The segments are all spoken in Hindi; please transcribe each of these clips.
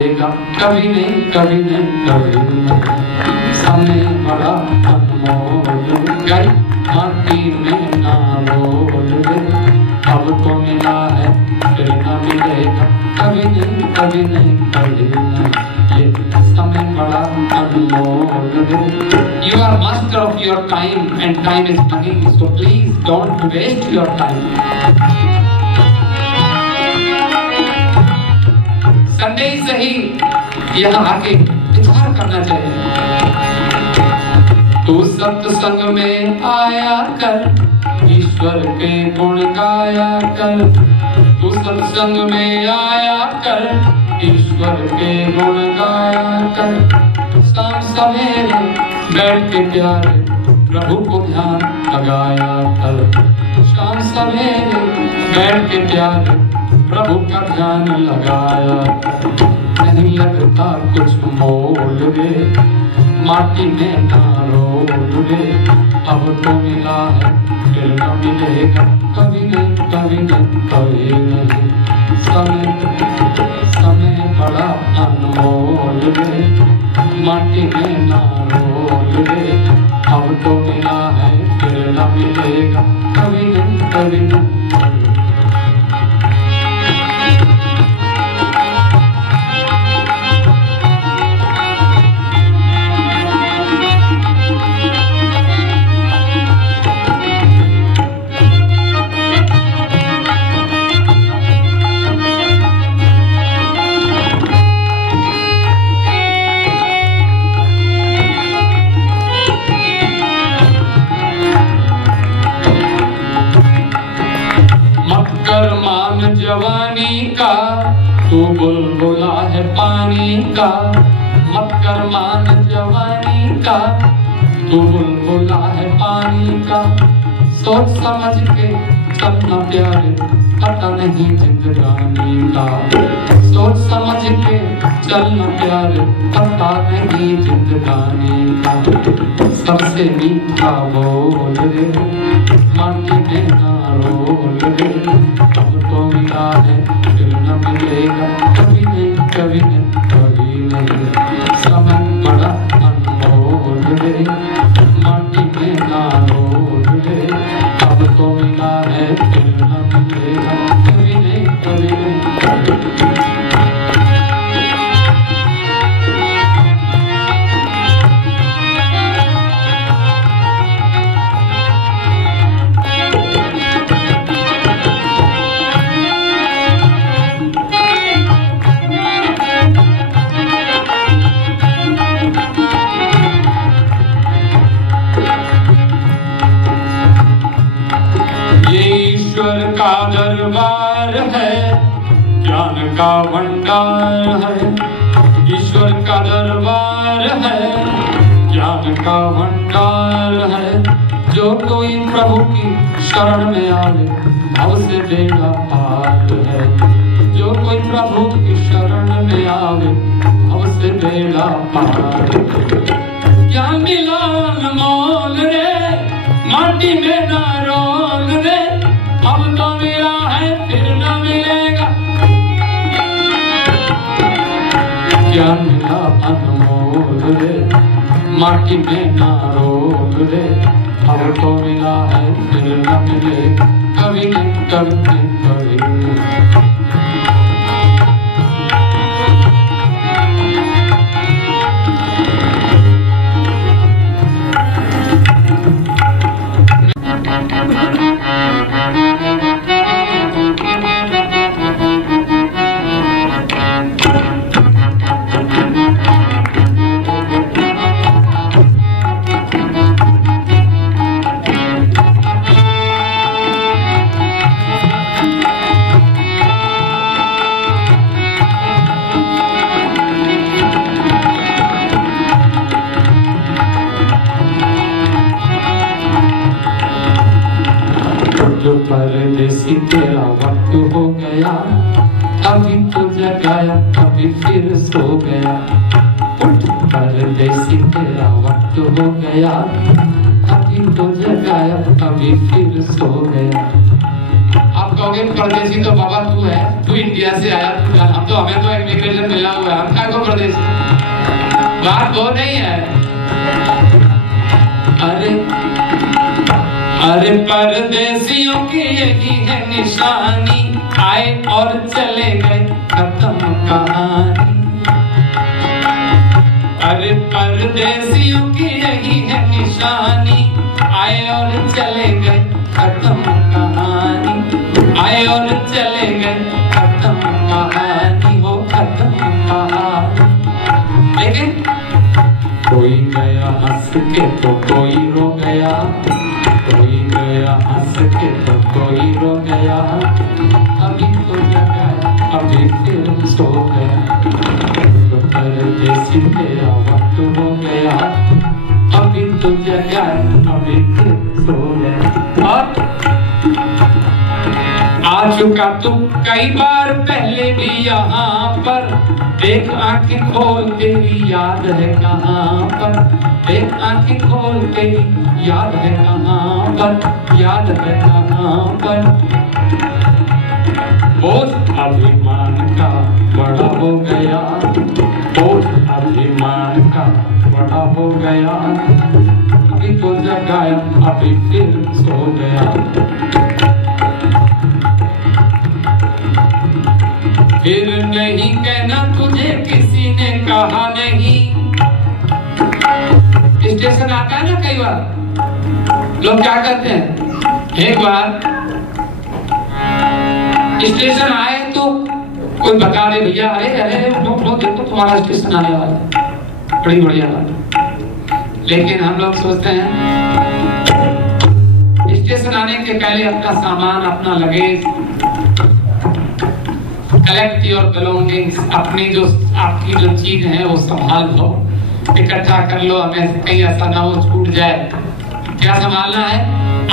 कभी नहीं कभी नहीं कभी नहीं समय बड़ा अनमोल गई माटी में ना रोल दे अब तो मिला है फिर न मिलेगा कभी नहीं कभी नहीं कभी नहीं ये समय बड़ा अनमोल दे। You are master of your time and time is money, so please don't waste your time. Sunday से ही यहाँ आके विचार करना चाहिए। तू सत्संग में आया कर ईश्वर के गुण गाया कर। तू सत्संग में आया कर ईश्वर के गुण गाया कर। शाम सवेरे बैठ के प्यारे प्रभु को ध्यान लगाया कर। शाम सवेरे बैठ के प्यारे प्रभु का ध्यान लगाया। नहीं लगता कुछ मोल रे माटी में ना रोल रे अब तो मिला है फिर न मिलेगा कभी नहीं कभी नहीं कभी नहीं। समय बड़ा अनमोल रे माटी में ना रोल रे अब तो मिला है फिर न मिलेगा कभी नहीं कभी नहीं। जवानी का तू बुलबुला है पानी का। मत कर मान जवानी का तू बुलबुला है पानी का। सोच समझ के चलना प्यारे पता नहीं जिंदगानी का। सोच समझ के चलना प्यारे पता नहीं जिंदगानी का। सबसे मीठा बोल रे माटी में ना रोल रे अब तो मिला है फिर न मिलेगा कभी नहीं कभी नहीं कभी नहीं। समय बड़ा अनमोल रे माटी में ना रोल रे अब तो मिला है फिर न मिलेगा कभी नहीं कभी नहीं कभी नहीं। का दरबार है ज्ञान का भंडार है। ईश्वर का दरबार है ज्ञान का भंडार है। जो कोई प्रभु की शरण में आवे भव से बेड़ा पार है। जो कोई प्रभु की शरण में आवे भव से बेड़ा पार। ज्ञान मिला अनमोल रे माटी में ना रोल रे अब तो मिला है फिर न मिलेगा। ज्ञान मिला अनमोल रे माटी में ना रोल रे अब तो मिला है फिर न मिलेगा कभी नहीं कभी नहीं कभी नहीं। परदेसी तेरा वक्त हो गया अभी तो जगाया अभी फिर सो गया। उठ परदेसी तेरा वक्त हो गया अभी तो जगाया अभी फिर सो गया। आपका कहोगे परदेसी तो बाबा तू है, तू इंडिया से आया, तू हम तो हमें तो इमिग्रेशन मिला हुआ है, हम क्या को परदेसी। बात वो नहीं है। अरे परदेसियों की यही है निशानी, आए और चले गए खत्म कहानी। अरे परदेसियों की यही है निशानी, आए और चले गए खत्म कहानी, आए और चले गए खत्म कहानी, हो खत्म कहानी। लेकिन कोई गया हंस के तो कोई रो गया, कोई गया हंस के तो कोई रो गया, अभी तो जगा अभी फिर सो गया, तो परदेसी तेरा वक्त हो गया, अभी तो जगा अभी फिर सो गया। और आ चुका तू कई बार पहले भी यहाँ पर, देख आंखें खोल तेरी याद है कहाँ पर, देख आंखें खोल तेरी याद है कहाँ पर, याद है कहाँ पर। बोझ अभिमान का बड़ा हो गया, बोझ अभिमान का बड़ा हो गया, अभी तो जगाया अभी फिर सो गया। फिर नहीं कहना तुझे किसी ने कहा नहीं। स्टेशन आता है ना कई बार, लोग क्या करते हैं, एक बार स्टेशन आए तो कोई बता दे भैया, अरे अरे लोग देखो तुम्हारा स्टेशन आने वाला है, बड़ी बढ़िया बात। लेकिन हम लोग सोचते हैं स्टेशन आने के पहले अपना सामान, अपना लगेज, कलेक्ट योर बिलोंगिंग्स, अपनी जो आपकी जो चीज है वो संभाल लो, इकट्ठा कर लो, हमें कहीं ऐसा ना हो छूट जाए। क्या संभालना है?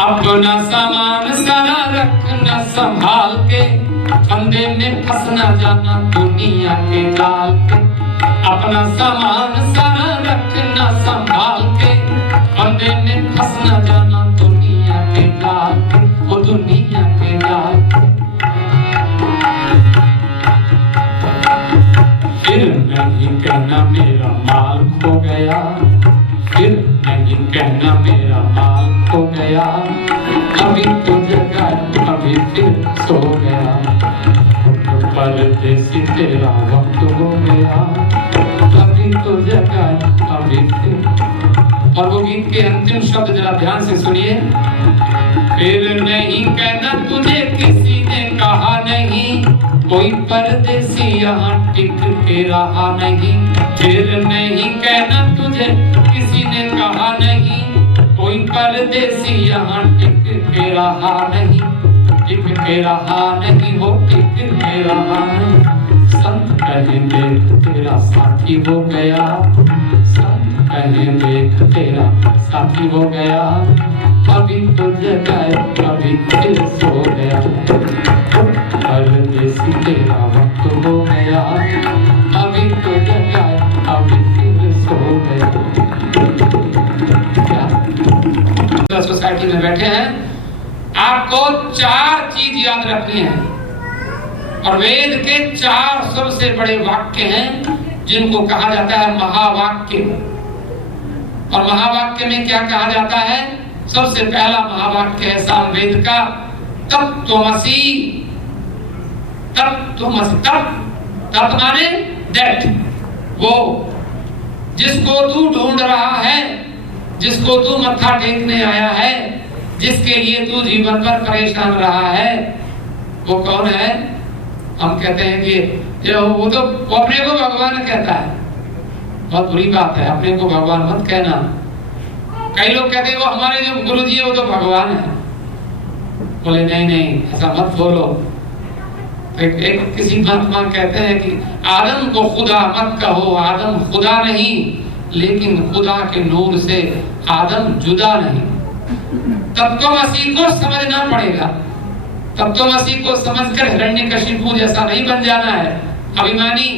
अपना सामान सारा रखना संभाल के, फंदे में फंस न जाना दुनिया के जाल के। अपना सामान सारा रखना संभाल के, फंदे में फंस न जाना दुनिया के जाल के, वो दुनिया के जाल के। फिर नहीं कहना मेरा माल खो गया, फिर नहीं कहना मेरा माल खो गया, अभी तो जगा अभी फिर सो गया, परदेसी तेरा वक्त हो गया, अभी तो जगा अभी फिर। और वो गीत के अंतिम शब्द जरा ध्यान से सुनिए। फिर नहीं कहना तुझे किसी ने कहा नहीं, कोई परदेसी यहाँ टिक के रहा नहीं। फिर नहीं कहना तुझे किसी ने कहा नहीं, कोई परदेसी यहाँ टिक के रहा नहीं, टिक के रहा नहीं, वो टिक के रहा नहीं। संत कहे देख तेरा साथी हो गया, संत कहे देख तेरा साथी हो गया, अभी तो जगाए अभी फिर सो गया, परदेसी तेरा वक्त हो गया, अभी तो जगाए अभी फिर सो गया। क्या सोसाइटी में बैठे हैं, आपको 4 चीज याद रखनी है, और वेद के 4 सबसे बड़े वाक्य हैं जिनको कहा जाता है महावाक्य। और महावाक्य में क्या कहा जाता है? सबसे पहला महावाक्य है सामवेद का, तत्त्वमसि। तत्त्वमसि, तत् माने दैट, वो जिसको तू ढूंढ रहा है, जिसको तू मत्था टेकने आया है, जिसके लिए तू जीवन भर परेशान रहा है, वो कौन है? हम कहते हैं कि वो तो अपने को भगवान कहता है। बहुत बुरी बात है, अपने को भगवान मत कहना। कई लोग कहते हैं वो हमारे जो गुरु जी है वो तो भगवान है। बोले नहीं नहीं, ऐसा मत बोलो। एक किसी महात्मा कहते हैं कि आदम को खुदा मत कहो, आदम खुदा नहीं, लेकिन खुदा के नूर से आदम जुदा नहीं। तत्त्वमसि को समझना पड़ेगा। तत्त्वमसि को समझकर हिरण्यकशिपु जैसा नहीं बन जाना है, अभिमानी।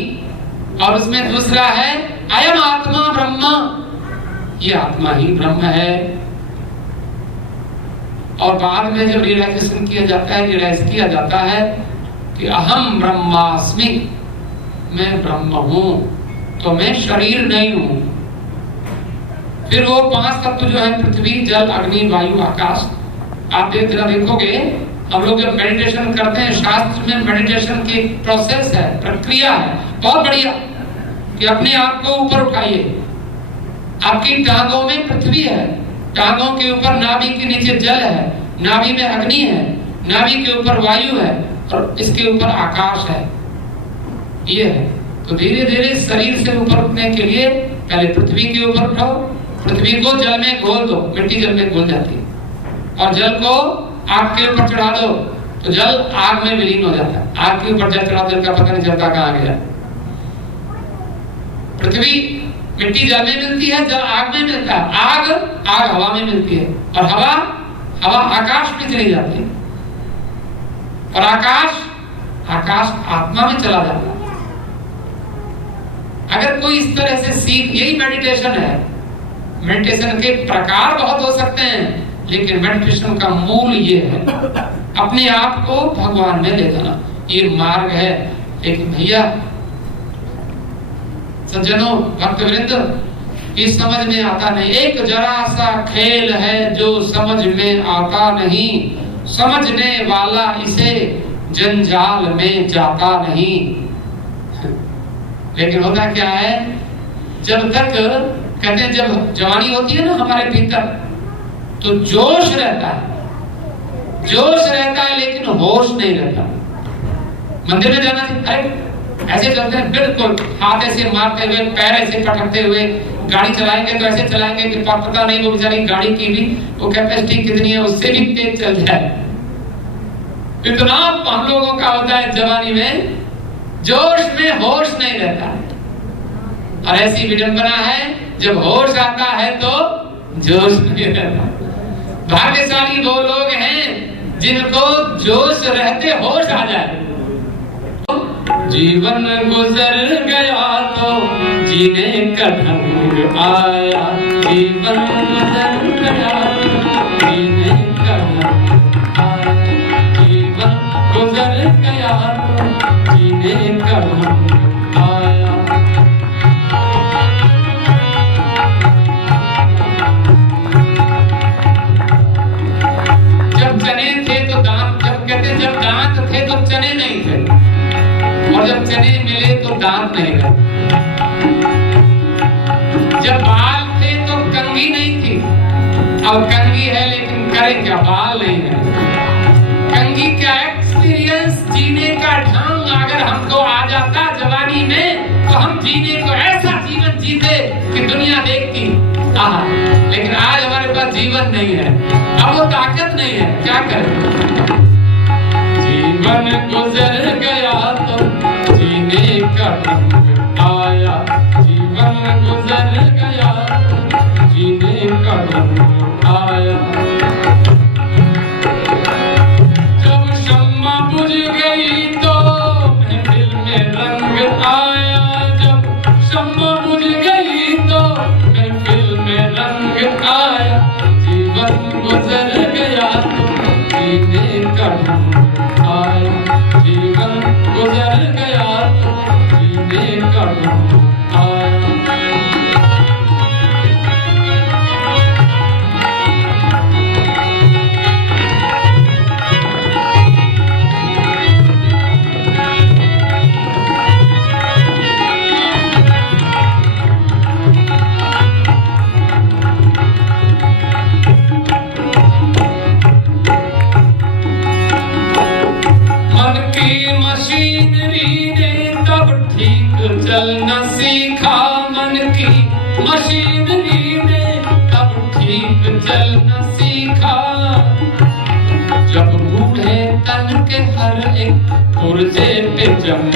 और उसमें दूसरा है अयम आत्मा ब्रह्म, ये आत्मा ही ब्रह्म है। और बाद में जब रियलाइजेशन किया जाता है, रियलाइज किया जाता है कि अहम ब्रह्मास्मि, मैं ब्रह्म हूं, तो मैं शरीर नहीं हूं। फिर वो 5 तत्व जो है पृथ्वी, जल, अग्नि, वायु, आकाश, आप देखोगे हम लोग जब मेडिटेशन करते हैं, शास्त्र में मेडिटेशन की प्रोसेस है, प्रक्रिया है बहुत बढ़िया, कि अपने आप को ऊपर उठाइए। आपकी टांगों में पृथ्वी है, टांगों के ऊपर नाभि के नीचे जल है, नाभि में अग्नि है, नाभि के ऊपर वायु है और इसके ऊपर आकाश है। ये है। तो धीरे धीरे शरीर से ऊपर उठने के लिए पहले पृथ्वी के ऊपर उठाओ, पृथ्वी को जल में घोल दो, मिट्टी जल में घुल जाती है, और जल को आग के ऊपर चढ़ा दो तो जल आग में विलीन हो जाता है। आग के ऊपर जल चढ़ा, जल का पता नहीं चलता कहाँ गया। पृथ्वी मिट्टी जल में मिलती है, जल आग में मिलता है, आग हवा में मिलती है, और हवा आकाश में चली जाती है, और आकाश आत्मा में चला जाता है। अगर कोई इस तरह से सीख, यही मेडिटेशन है। मेडिटेशन के प्रकार बहुत हो सकते हैं, लेकिन मेडिटेशन का मूल ये है, अपने आप को भगवान में ले जाना। ये मार्ग है। लेकिन भैया सज्जनों, भक्तवृंद, ये समझ में आता नहीं। एक जरा सा खेल है जो समझ में आता नहीं, समझने वाला इसे जंजाल में जाता नहीं। लेकिन होता क्या है, जब तक कहते हैं, जब जवानी होती है ना हमारे भीतर, तो जोश रहता है, लेकिन होश नहीं रहता। मंदिर में जाना चाहिए, अरे ऐसे चलते हैं बिल्कुल, हाथ ऐसे मारते हुए, पैर ऐसे पटकते हुए, गाड़ी चलाएंगे तो ऐसे चलाएंगे कि पता नहीं वो बेचारी गाड़ी की भी वो कैपेसिटी कितनी है, उससे भी तेज चल जाए। इतना हम लोगों का होता है जवानी में, जोश में होश नहीं रहता। और ऐसी विडंबना है, जब होश आता है तो जोश नहीं रहता। भाग्यशाली वो लोग हैं जिनको जोश रहते होश आ जाए। जीवन गुजर गया तो जीने का ढंग आया, जीवन गुजर गया तो जीने का ढंग आया, जीवन गुजर गया तो जीने का ढंग आया। जब चने थे तो दांत, जब कहते जब दांत थे तो चने नहीं थे, और जब चने मिले तो दांत नहीं रहे। जब बाल थे तो कंघी नहीं थी, अब कंघी है लेकिन करे क्या, बाल नहीं है। कंघी का एक्सपीरियंस, जीने का ढंग अगर हमको आ जाता जवानी में, तो हम जीने को ऐसा जीवन जीते कि दुनिया देखती। लेकिन आज हमारे पास जीवन नहीं है, अब वो ताकत नहीं है, क्या करें। जीवन गुजर गया तो जीने का ढंग आया, जीवन गुजर गया तो जीने का ढंग आया। जब शम्मा बुझ गई तो महफिल में रंग आया, जब शम्मा बुझ गई तो महफिल में रंग आया, जीवन गुजर गया तो जीने का ढंग आया, जीवन गुजर गया तो जीने का ढंग आया। चलना सीखा मन की मशीनरी ने, तब ठीक चलना सीखा। जब बूढ़े तन के हर एक पुर्जे पे जंग